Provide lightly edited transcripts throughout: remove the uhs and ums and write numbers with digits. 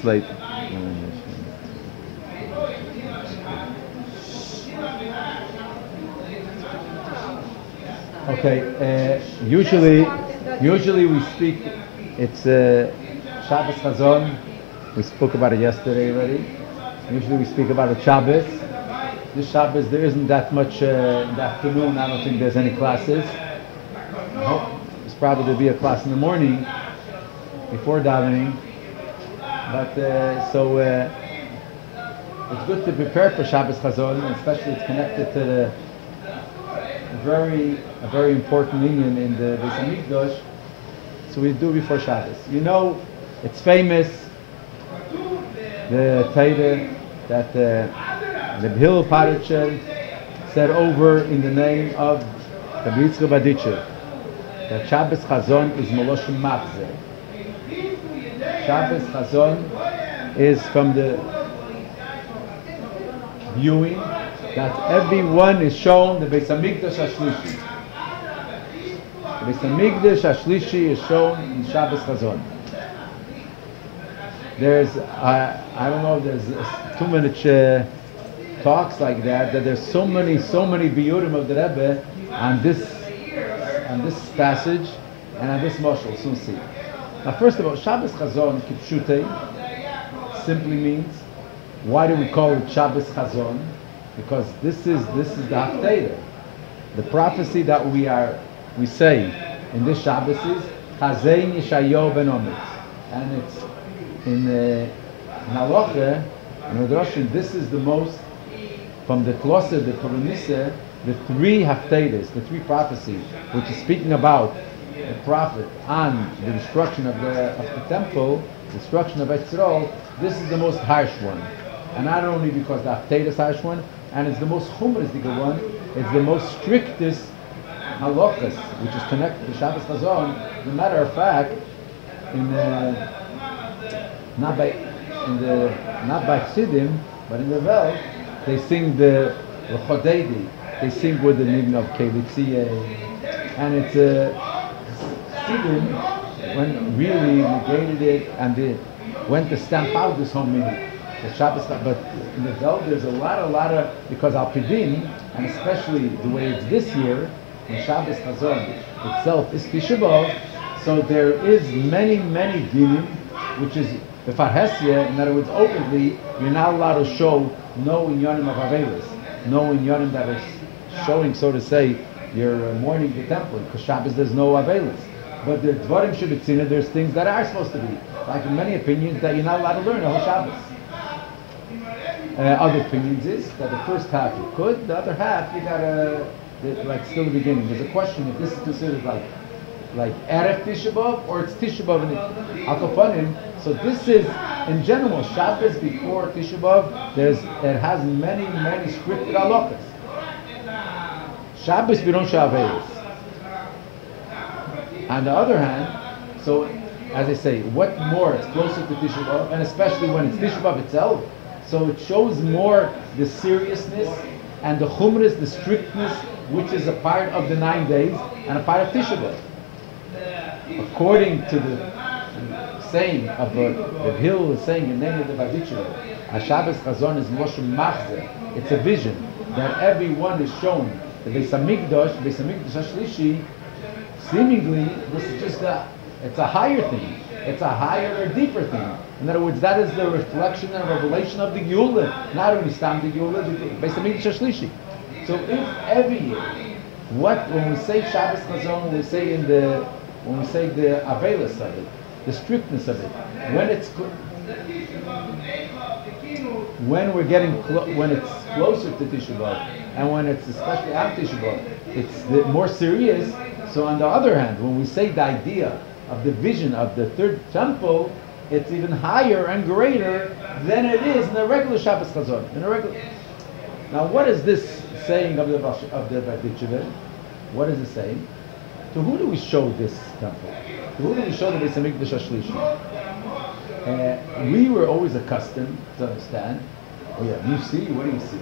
Slate. Okay. Usually we speak. It's Shabbos Chazon. We spoke about it yesterday already. Usually we speak about a Shabbos. This Shabbos there isn't that much in the afternoon. I don't think there's any classes. I hope there's probably to be a class in the morning before davening. But it's good to prepare for Shabbos Chazon, especially it's connected to a very important union in the Beis Hamikdash. So we do before Shabbos. You know, it's famous the Torah that the Hill Paritcher said over in the name of the Yitzchak Baditcher that Shabbos Chazon is Moloshim Machzeh. Shabbos Chazon is from the viewing that everyone is shown the Beis Hamikdash Hashlishi. The Beis Hamikdash Hashlishi is shown in Shabbos Chazon. There's, I don't know, there's 2-minute talks like that there's so many biyurim of the Rebbe on this passage and on this mashal. Soon see. Now, first of all, Shabbos Chazon Kipshutei simply means, why do we call it Shabbos Chazon? Because this is the Haftarah. The prophecy that we say in this Shabbos is Chazein Yeshayahu ben Ometz, and it's in Halacha, in Midrashim. This is the most from the Kloser, the Koronise, the 3 Haftarahs, the 3 prophecies, which is speaking about the prophet on the destruction of the temple, destruction of Etzrol. This is the most harsh one, and not only because the Haftarah is harsh one, and it's the most humorous one. It's the most strictest halachas, which is connected to Shabbos Chazon. As a matter of fact, not by Chassidim, but in the Vel, they sing the Chodedi. They sing with the name of Kevitziye, and it's Chassidim when really negated it and they went to stamp out this whole meaning. The Shabbos, but in the Vel there's a lot of because Al Pidin, and especially the way it's this year, when Shabbos Chazon itself is Tisha B'Av, so there is many dinim, which is the Farhesia. In other words, openly you're not allowed to show no inyanim of Avelis, no inyanim that is showing, so to say, you're mourning the temple, because Shabbos there's no Avelis. But the Dvarim Shabbatzina, there's things that are supposed to be, like in many opinions that you're not allowed to learn the whole Shabbos. Other opinions is that the first half you could, the other half you gotta, like still the beginning. There's a question if this is considered like Erev Tisha B'Av or it's Tisha B'Av and Akapanim. So this is, in general, Shabbos before Tisha B'Av, it has many scripted halachas. Shabbos we don't show Averis. On the other hand, so as I say, what more it's closer to Tisha B'Av, and especially when it's Tisha B'Av itself, so it shows more the seriousness and the chumras, the strictness, which is a part of the 9 days and a part of Tisha B'Av. According to the saying of the Hill is saying in the name of the Baditcher, Shabbos Chazon is Moshe Machzeh. It's a vision that everyone is shown. The Beis Hamikdash Hashlishi, seemingly this is just it's a higher thing. It's a higher, deeper thing. In other words, that is the reflection and revelation of the Geula, not only Stam the Geula, the Beis Hamikdash Hashlishi. So if every year, when we say Shabbos Chazon, when we say the Avelis of it, the strictness of it, when it's closer to Tisha B'Av, and when it's especially after Tisha B'Av, it's more serious. So on the other hand, when we say the idea of the vision of the third temple, it's even higher and greater than it is in the regular Shabbos Chazon. Now, what is this saying of the Baditcher? What is it saying? To who do we show this temple? To who do we show the Beis Hamikdash Hashlishi? We were always accustomed to understand. Oh yeah, you see. What do you see?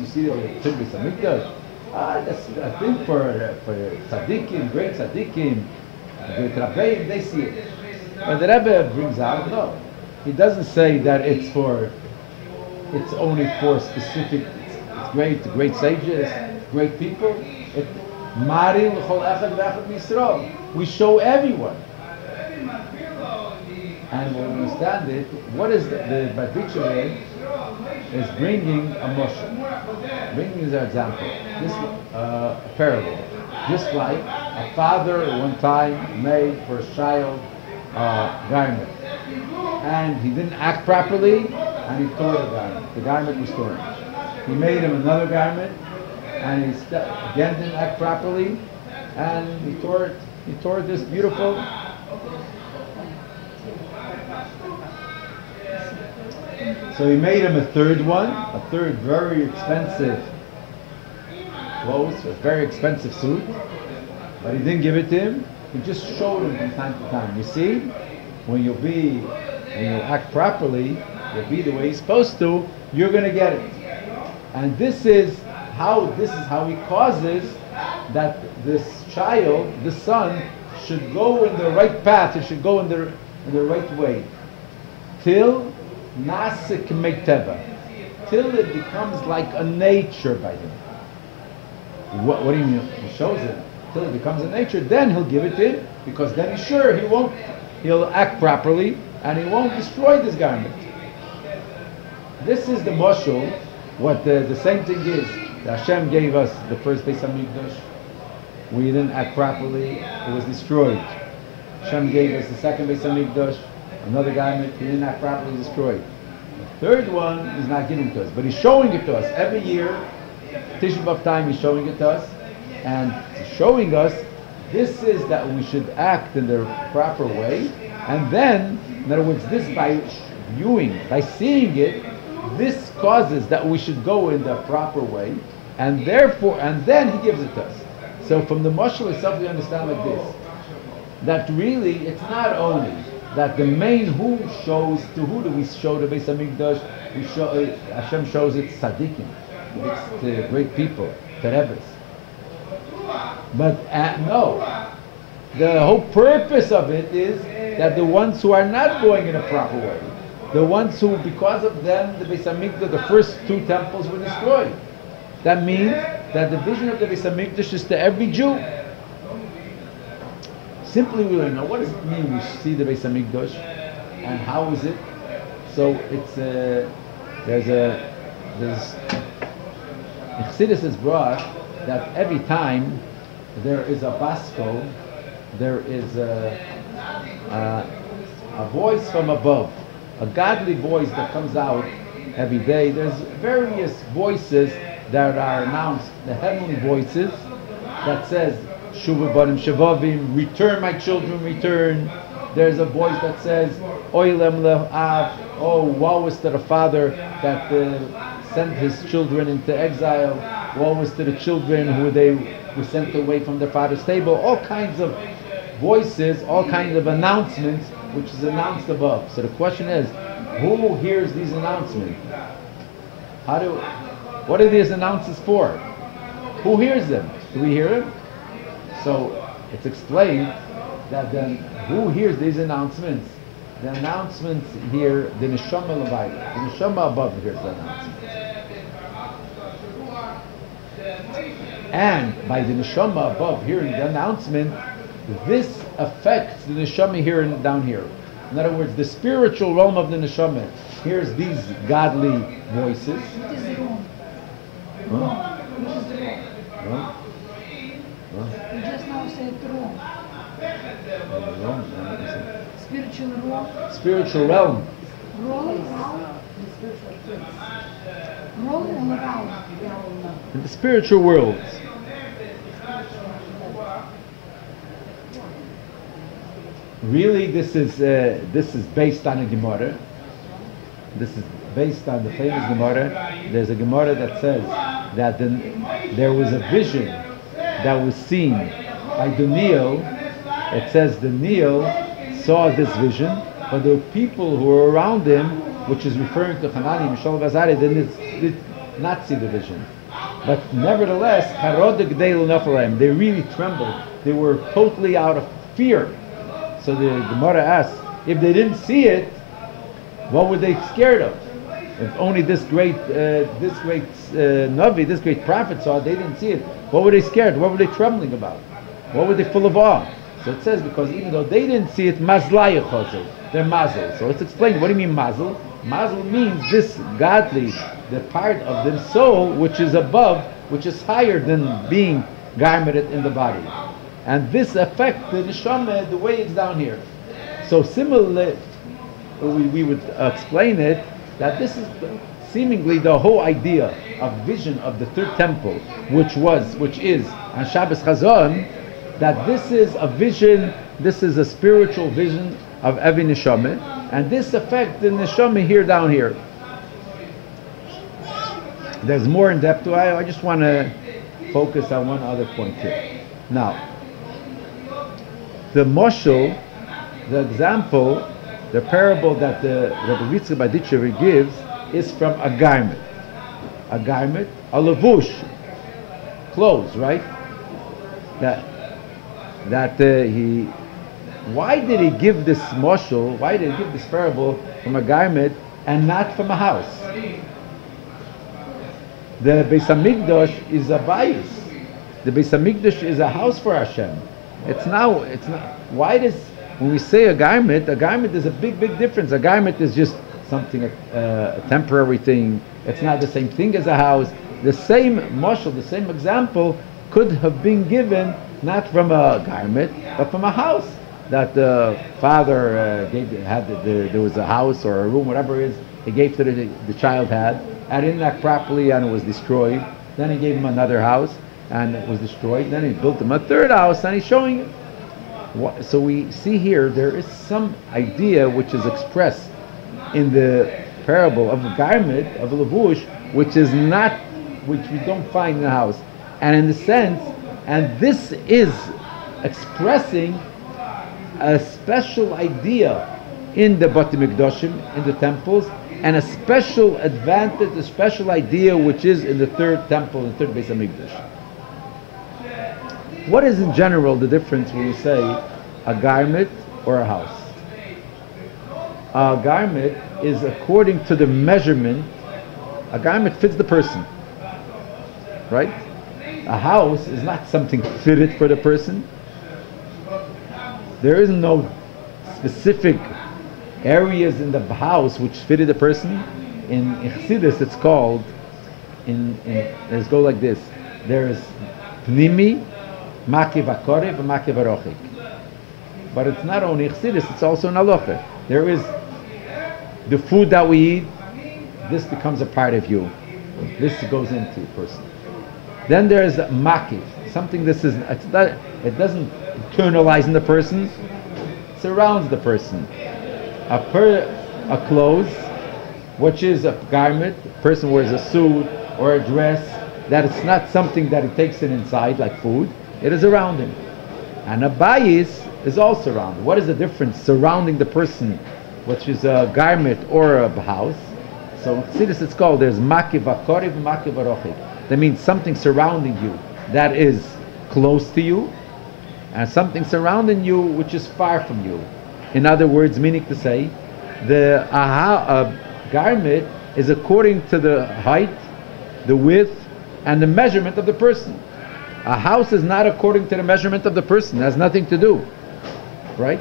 You see the Beis Hamikdash. That's a thing for tzaddikim, great tzaddikim, great rabbeim. They see it. But the Rebbe brings out no. he doesn't say that it's only for specific. It's great sages, great people. We show everyone. And when we understand it, what is the Badichere is bringing a motion, bringing as an example, this parable. Just like a father one time made for his child a garment, and he didn't act properly, and he tore the garment. The garment was torn. He made him another garment, and he again didn't act properly, and he tore it. He tore this beautiful. So he made him a third very expensive clothes, a very expensive suit, but he didn't give it to him. He just showed him from time to time. You see, when you act properly, you'll be the way you're supposed to, you're going to get it. And this is how he causes that this child, the son, should go in the right path. He should go in the right way, till nasik meiteva, till it becomes like a nature by him. What do you mean? He shows it till it becomes a nature. Then he'll give it to him, because then he's sure he'll act properly and he won't destroy this garment. This is the mashal. What the same thing is. Hashem gave us the first Beis Hamikdash. We didn't act properly; it was destroyed. Hashem gave us the second Beis Hamikdash, another garment. We didn't act properly, destroyed. The third one is not given to us, but he's showing it to us every year. Tisha B'Av time, he's showing it to us, and showing us this is that we should act in the proper way, and then, in other words, this by viewing, by seeing it, this causes that we should go in the proper way, and therefore, and then he gives it to us. So from the mashal itself, we understand like this: that really, it's not only that the main who shows to who do we show the Beis Hamikdash? We show Hashem shows it tzaddikim. It's to great people, to Rebbes. But no, the whole purpose of it is that the ones who are not going in a proper way, the ones who, because of them, the Beis Hamikdash, the first two temples were destroyed. That means that the vision of the Beis Hamikdash is to every Jew. Simply we learn now, what does it mean we see the Beis Hamikdash, and how is it? So it's there's Chassidus is brought that every time there is a basko, there is a voice from above, a godly voice that comes out every day. There's various voices that are announced, the heavenly voices that says, Shuva banim shavavim, return my children, return. There's a voice that says, Oilem le'av, oh, woe is to the father that sent his children into exile. Woe is to the children who they were sent away from their father's table. All kinds of voices, all kinds of announcements, which is announced above. So the question is, who hears these announcements? What are these announcements for? Who hears them? Do we hear them? So it's explained that then who hears these announcements? The announcements here, the neshama levaila, the neshama above hears the announcements. And by the neshama above hearing the announcement, this affects the neshama here and down here. In other words, the spiritual realm of the neshama hears these godly voices. What is the wrong? Huh? What is the wrong? Huh? You just now said wrong. Spiritual wrong. Spiritual realm. Wrong. Wrong and around. In the spiritual world. Really, this is based on a Gemara. This is based on the famous Gemara. There's a Gemara that says that there was a vision that was seen by Daniel. It says Daniel saw this vision, but the people who were around him, which is referring to Hanani, Mishael, Azari, did not see the vision. But nevertheless, they really trembled. They were totally out of fear. So the Gemara asks, if they didn't see it, What were they scared of? If only this great Navi, this great prophet saw it, they didn't see it. What were they scared? What were they trembling about? What were they full of awe? So it says, because even though they didn't see it, mazlayachozel, they're mazel. So let's explain, what do you mean mazel? Mazel means this godly, the part of the soul which is above, which is higher than being garmented in the body. And this affects the neshama the way it's down here. So similarly, we would explain it, that this is seemingly the whole idea of vision of the third temple, which is on Shabbos Chazon, that this is a vision, this is a spiritual vision of every neshama, and this affects the neshama here down here. There's more in depth to it. I just want to focus on one other point here. Now, the moshel, the example, the parable that the Rabbi Yitzchak Baditchever gives is from a garment, a levush, clothes, right? Why did he give this moshel? Why did he give this parable from a garment and not from a house? The Beis Hamikdash is a bayis. The Beis Hamikdash is a house for Hashem. It's not. Why does, when we say a garment is a big difference. A garment is just something, a temporary thing. It's not the same thing as a house. The same moshel, the same example could have been given not from a garment, but from a house. That the father there was a house or a room, whatever it is, he gave to the child had, and it didn't act properly and it was destroyed. Then he gave him another house and it was destroyed. Then he built him a third house and he's showing it. So we see here there is some idea which is expressed in the parable of a garment, of a levush, which we don't find in the house. And in the sense, and this is expressing a special idea in the Bati Mikdashim, in the temples, and a special advantage, a special idea which is in the third temple, the third Beis Hamikdash. What is in general the difference when you say a garment or a house? A garment is according to the measurement. A garment fits the person, right? A house is not something fitted for the person. There is no specific areas in the house which fitted the person. In Chassidus it's called, let's go like this. There is Pnimi, Makiv HaKorev, and Makiv HaRochik. But it's not only Chassidus, it's also in Halacha. There is the food that we eat, this becomes a part of you. This goes into a person. Then there is Makiv, something it doesn't internalize in the person, it surrounds the person. A clothes, which is a garment, a person wears a suit or a dress, that it's not something that he takes it inside like food, it is around him. And a bayis is also around. What is the difference surrounding the person, which is a garment or a house? So see this, it's called, there's makiv hakoriv and makiv harochik. That means something surrounding you that is close to you, and something surrounding you which is far from you. In other words, meaning to say, the garment is according to the height, the width, and the measurement of the person. A house is not according to the measurement of the person. It has nothing to do, right?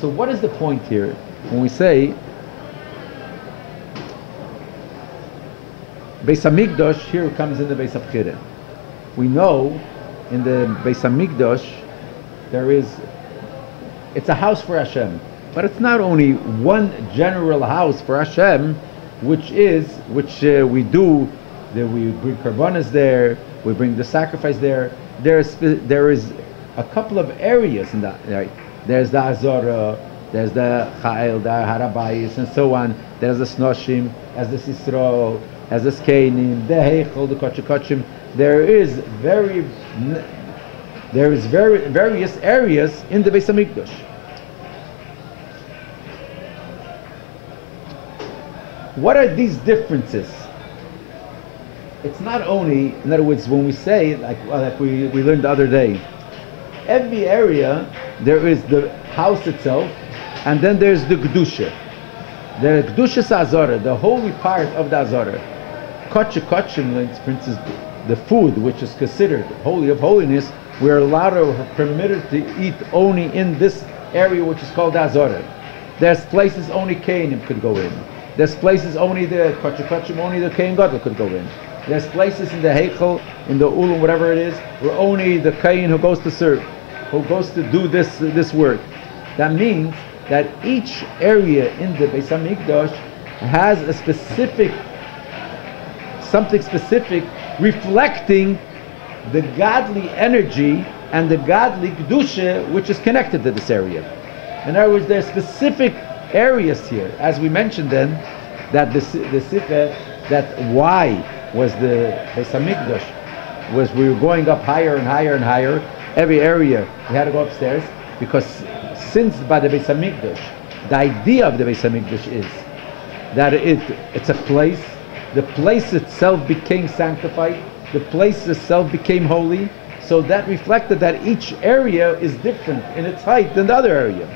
So what is the point here when we say Beis Hamikdash? Here comes in the Beis Habchira. We know in the Beis Hamikdash it's a house for Hashem, but it's not only one general house for Hashem, which we do. That we bring karbanos there, we bring the sacrifice there. There is a couple of areas in that. Right? There's the Azora, there's the Chayil, the Harabayis, and so on. There's the Snoshim, there's the Sisro, there's the Skenim, the Heichel, the Kochikochim. There is various areas in the Beis Hamikdash. What are these differences? It's not only, in other words, when we say, like we learned the other day, every area, there is the house itself, and then there's the Kedusha. The Kedushas Azara, the holy part of the Azara. Kodesh Kodeshim, for instance, the food which is considered holy of holiness, we're allowed or permitted to eat only in this area which is called the Azara. There's places only Kohanim could go in. There's places only the Kodesh Kodeshim, only the Kohen Gadol could go in. There's places in the Heichel, in the Ulam, whatever it is, where only the Kohen who goes to serve, who goes to do this work. That means that each area in the Beis Hamikdash has a specific, something specific, reflecting the godly energy and the godly kedusha which is connected to this area. In other words, there are specific areas here, as we mentioned then, that the Sikha, that why was the Beis Hamikdash, was we were going up higher and higher and higher. Every area we had to go upstairs, because since by the Beis Hamikdash, the idea of the Beis Hamikdash is that it's a place. The place itself became sanctified. The place itself became holy. So that reflected that each area is different in its height than the other area.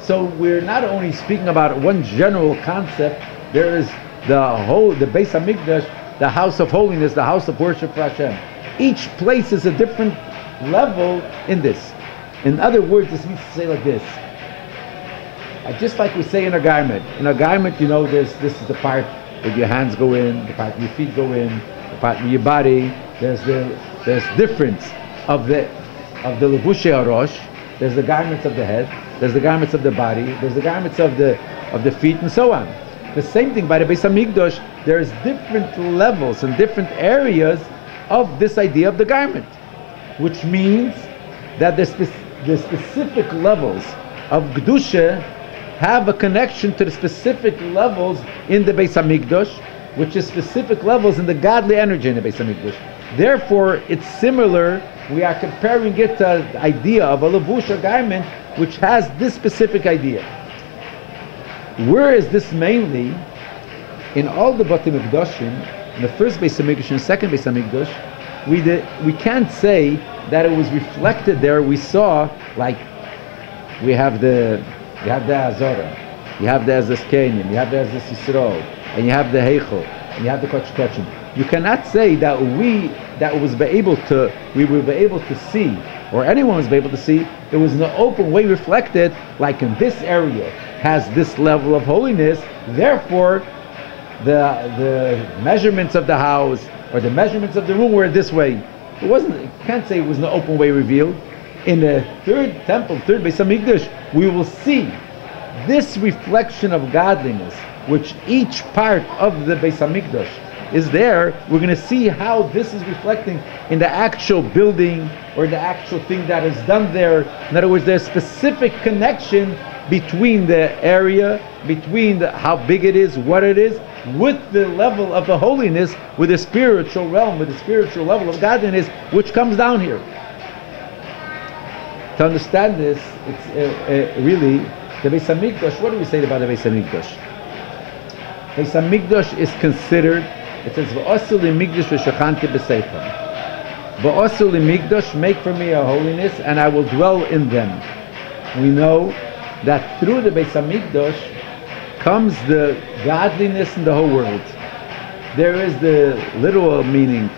So we're not only speaking about one general concept. There is the Beis Hamikdash, the house of holiness, the house of worship for Hashem. Each place is a different level in this. In other words, this means to say like this. Just like we say in a garment. In a garment, you know, this is the part where your hands go in, the part where your feet go in, the part where your body. There's difference of the levushei harosh. There's the garments of the head. There's the garments of the body. There's the garments of the feet, and so on. The same thing by the Beis Hamikdash. There's different levels and different areas of this idea of the garment, which means that the specific levels of Kedusha have a connection to the specific levels in the Beis Hamikdash, which is specific levels in the godly energy in the Beis Hamikdash. Therefore, it's similar. We are comparing it to the idea of a levush, a garment, which has this specific idea. Where is this mainly? In all the Batei Mikdashim, in the first Beis Hamikdash and the second Beis Hamikdash, we can't say that it was reflected there. We saw, like, we have the Azara, you have the Ezes Kenyan, you have the Ezes Yisrael, and you have the Heichel, and you have the Kodesh Kodeshim. You cannot say that we were able to see, or anyone was able to see, it was in an open way reflected, like in this area has this level of holiness, therefore the measurements of the house or the measurements of the room were this way. It wasn't, you can't say it was an open way revealed. In the third temple, third Beis Hamikdash, we will see this reflection of godliness, which each part of the Beis Hamikdash is there. We're going to see how this is reflecting in the actual building or the actual thing that is done there. In other words, there's specific connection between the area, between how big it is, what it is, with the level of the holiness, with the spiritual realm, with the spiritual level of godliness, which comes down here. To understand this, it's really the Beis Hamikdash. What do we say about the Beis Hamikdash? Beis Hamikdash is considered. It says, "V'asu limikdash v'shachanti b'seifam." V'asu limikdash, make for me a holiness, and I will dwell in them. We know that through the Beis Hamikdash comes the godliness in the whole world. There is the literal meaning,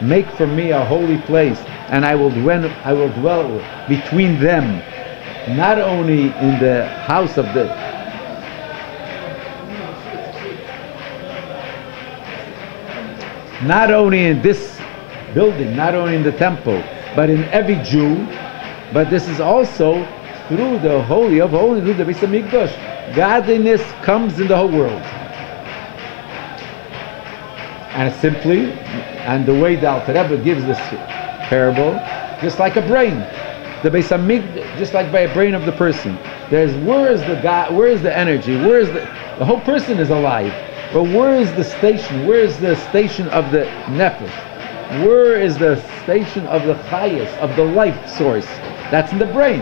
make for me a holy place, and I will dwell between them, not only in the house of the not only in this building, not only in the temple, but in every Jew. But this is also through the Holy of Holies, through the Beis Hamikdash. Godliness comes in the whole world. And simply, and the way the Alter Rebbe gives this parable, just like a brain. The Beis Hamikdash, just like by a brain of the person. Where is the energy? The whole person is alive. But where is the station? Where is the station of the nefesh? Where is the station of the chayas, of the life source? That's in the brain.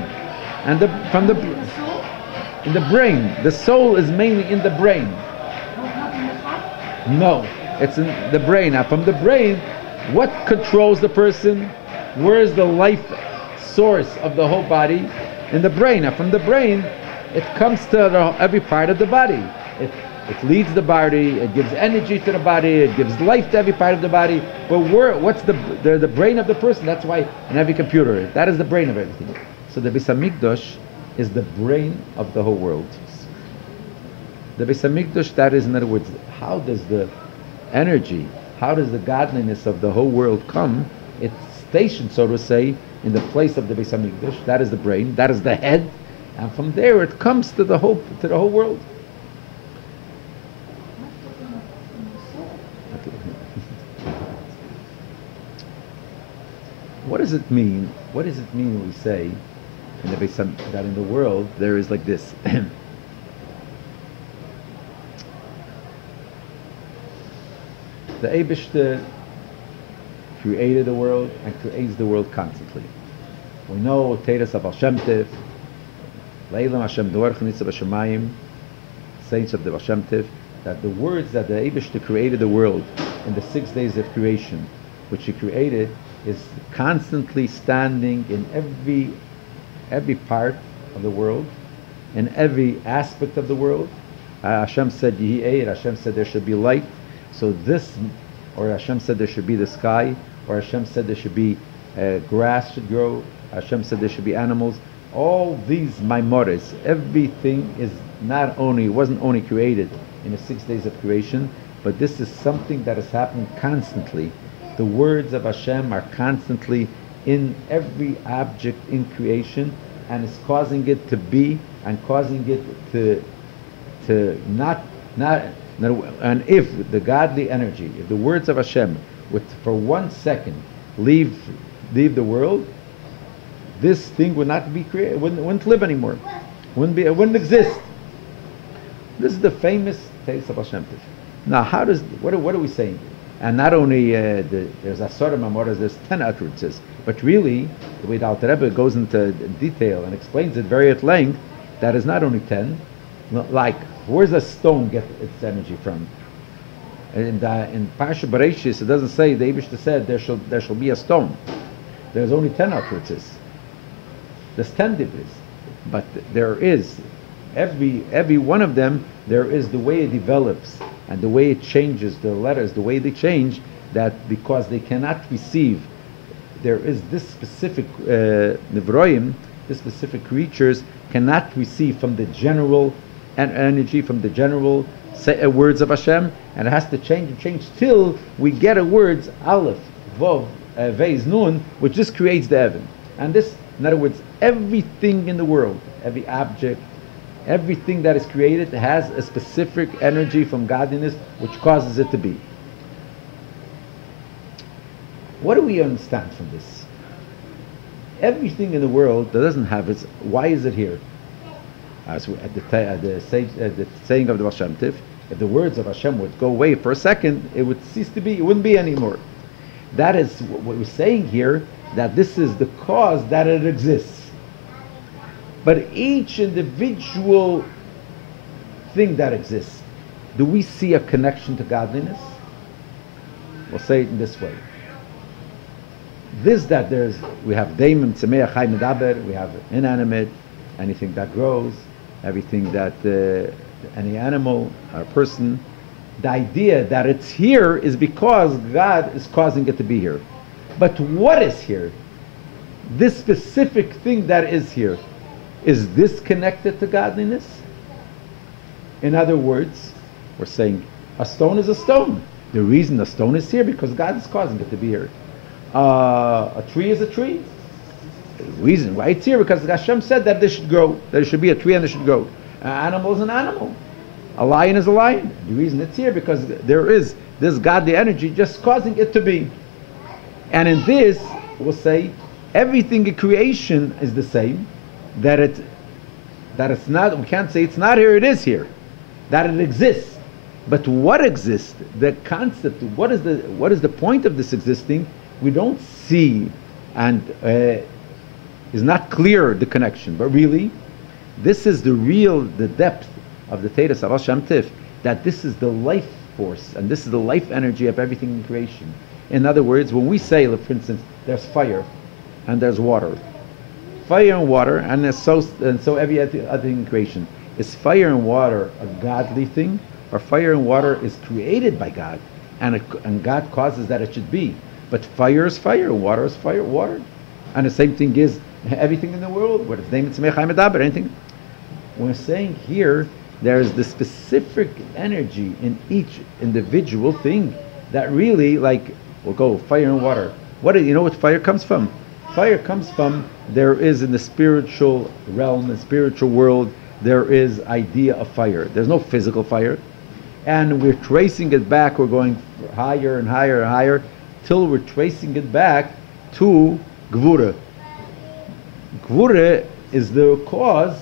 And in the brain. The soul is mainly in the brain. No, it's in the brain. Now from the brain, what controls the person? Where is the life source of the whole body? In the brain. Now from the brain, It comes to every part of the body. It leads the body. It gives energy to the body. It gives life to every part of the body. But what's the brain of the person? That's why in every computer, that is the brain of everything. So the Beis Hamikdash is the brain of the whole world. The Beis Hamikdash, that is, in other words, how does the energy, how does the godliness of the whole world come? It's stationed, so to say, in the place of the Beis Hamikdash. That is the brain. That is the head. And from there it comes to the whole world. What does it mean? What does it mean when we say in the Beis that in the world there is like this? The Eibishter created the world and creates the world constantly. We know Teres of Hashem Tev, Leilam Hashem Dorch Nitzav Hashemayim, saints of the Hashem Tev, that the words that the Eibishter created the world in the 6 days of creation, which He created, is constantly standing in every part of the world, in every aspect of the world. Hashem said Yehi Eir, Hashem said there should be light. So this, or Hashem said there should be the sky, or Hashem said there should be grass should grow, Hashem said there should be animals. All these maimores, everything is not only, wasn't only created in the 6 days of creation, but this is something that is happening constantly. The words of Hashem are constantly in every object in creation, and is causing it to be, and causing it to not. And if the godly energy, if the words of Hashem would for 1 second leave the world, this thing would not be created, wouldn't live anymore, it wouldn't exist. This is the famous taste of Hashem. Now, what are we saying? And not only there's Asara Mamoras, there's 10 utterances, but really the way the Alter Rebbe goes into detail and explains it very at length, that is not only 10. Like, where's a stone get its energy from? In Parsha Bereshis, it doesn't say, the Eibishter said there shall be a stone. There's only 10 utterances. There's 10 dibris, but there is every one of them. There is the way it develops and the way it changes the letters, the way they change. That because they cannot receive, there is this specific nevroim, this specific creatures cannot receive from the general energy, from the general words of Hashem, and it has to change till we get a words Aleph, Vov, Vez, Nun, which just creates the Evan. And this, in other words, everything in the world, every object, everything that is created has a specific energy from godliness which causes it to be. What do we understand from this? Everything in the world that doesn't have its, why is it here? As at the saying of the Baal Shem Tov, if the words of Hashem would go away for a second, it would cease to be, it wouldn't be anymore. That is what we're saying here, that this is the cause that it exists. But each individual thing that exists, do we see a connection to godliness? We'll say it in this way. We have Daimon, Tzemeach, Chai, Medaber, we have inanimate, anything that grows, everything that, any animal or person. The idea that it's here is because God is causing it to be here. But what is here? This specific thing that is here, is this connected to godliness? In other words, we're saying a stone is a stone. The reason a stone is here because God is causing it to be here. A tree is a tree. The reason why it's here because Hashem said that they should grow, that there should be a tree and they should grow. An animal is an animal. A lion is a lion. The reason it's here because there is this godly energy just causing it to be. And in this, we'll say everything in creation is the same. That it's not. We can't say it's not here. It is here. That it exists. But what exists? The concept. What is the point of this existing? We don't see, and is not clear the connection. But really, this is the depth of the Teres of Hashem Tif, that this is the life force and this is the life energy of everything in creation. In other words, when we say, for instance, there's fire and there's water, fire and water, and so every other thing in creation. Is fire and water a godly thing, or fire and water is created by God, and God causes that it should be? But fire is fire, water is fire, water, and the same thing is everything in the world. What is name? It's mechaimadaber. Anything. We're saying here there is the specific energy in each individual thing that really, like, we'll go fire and water. You know what fire comes from? Fire comes from, there is in the spiritual realm, the spiritual world, there is idea of fire. There's no physical fire. And we're tracing it back, we're going higher and higher and higher, till we're tracing it back to Gvura. Gvura is the cause.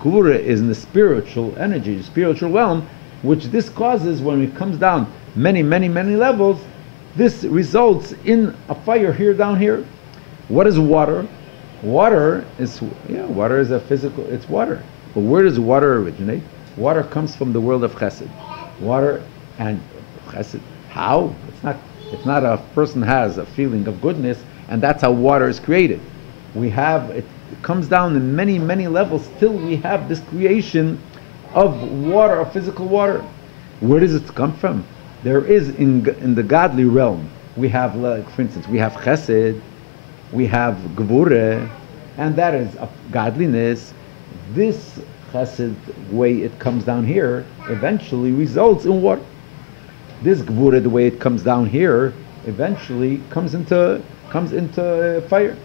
Gvura is in the spiritual energy, the spiritual realm, which this causes when it comes down many, many, many levels. This results in a fire here, down here. What is water? Water is a physical, it's water. But where does water originate? Water comes from the world of chesed. Water and chesed. How? It's not a person has a feeling of goodness, and that's how water is created. It comes down in many, many levels till we have this creation of water, of physical water. Where does it come from? There is in the godly realm, we have, like, for instance, we have chesed, we have gevurah, and that is a godliness. This chesed, way it comes down here, eventually results in water. This gevurah, the way it comes down here, eventually comes into fire.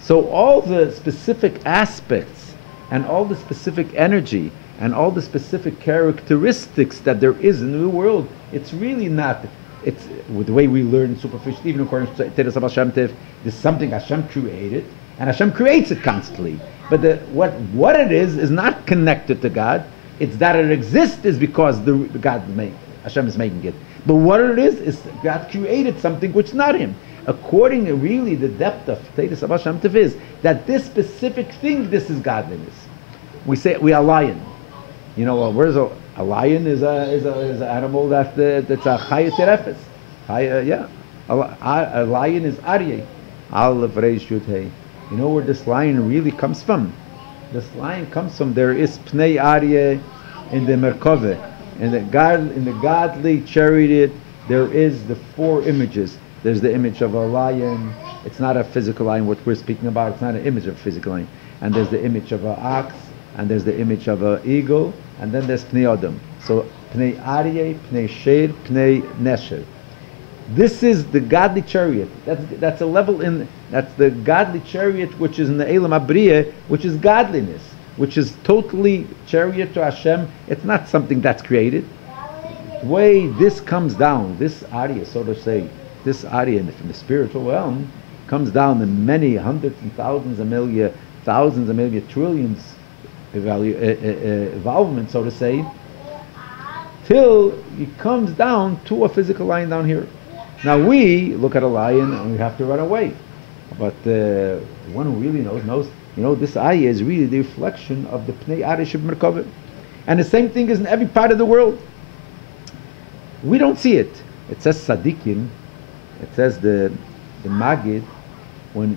So all the specific aspects and all the specific energy and all the specific characteristics that there is in the world, it's really not, it's with the way we learn superficially, even according to Teres Hashem Tev, there's something Hashem created, and Hashem creates it constantly. But what it is not connected to God. It's that it exists is because Hashem is making it. But what it is God created something which is not Him. According to really the depth of Teres Hashem Tev is that this specific thing, this is godliness. We say we are lion. You know, where's a lion is an animal that's a chaya terefes. A lion is aryeh. Aleph reish yud hey. You know where this lion really comes from? This lion comes from, there is pnei aryeh in the Merkaveh. In the godly chariot, there is the four images. There's the image of a lion. It's not a physical lion, what we're speaking about. It's not an image of a physical lion. And there's the image of an ox, and there's the image of an eagle, and then there's Pnei Adam. So Pnei Aryeh, Pnei Sher, Pnei Nesher. This is the godly chariot. That's a level that's the godly chariot which is in the Elam Abriya, which is godliness, which is totally chariot to Hashem. It's not something that's created. The way this comes down, this Aryeh, so to say, this Aryeh from the spiritual realm comes down in many hundreds and thousands of million, trillions evolvement, so to say, till it comes down to a physical lion down here. Now we look at a lion and we have to run away. But one who really knows, this ayah is really the reflection of the Pnei Arish of Merkavah. And the same thing is in every part of the world. We don't see it. It says Sadiqim, it says the Magid, when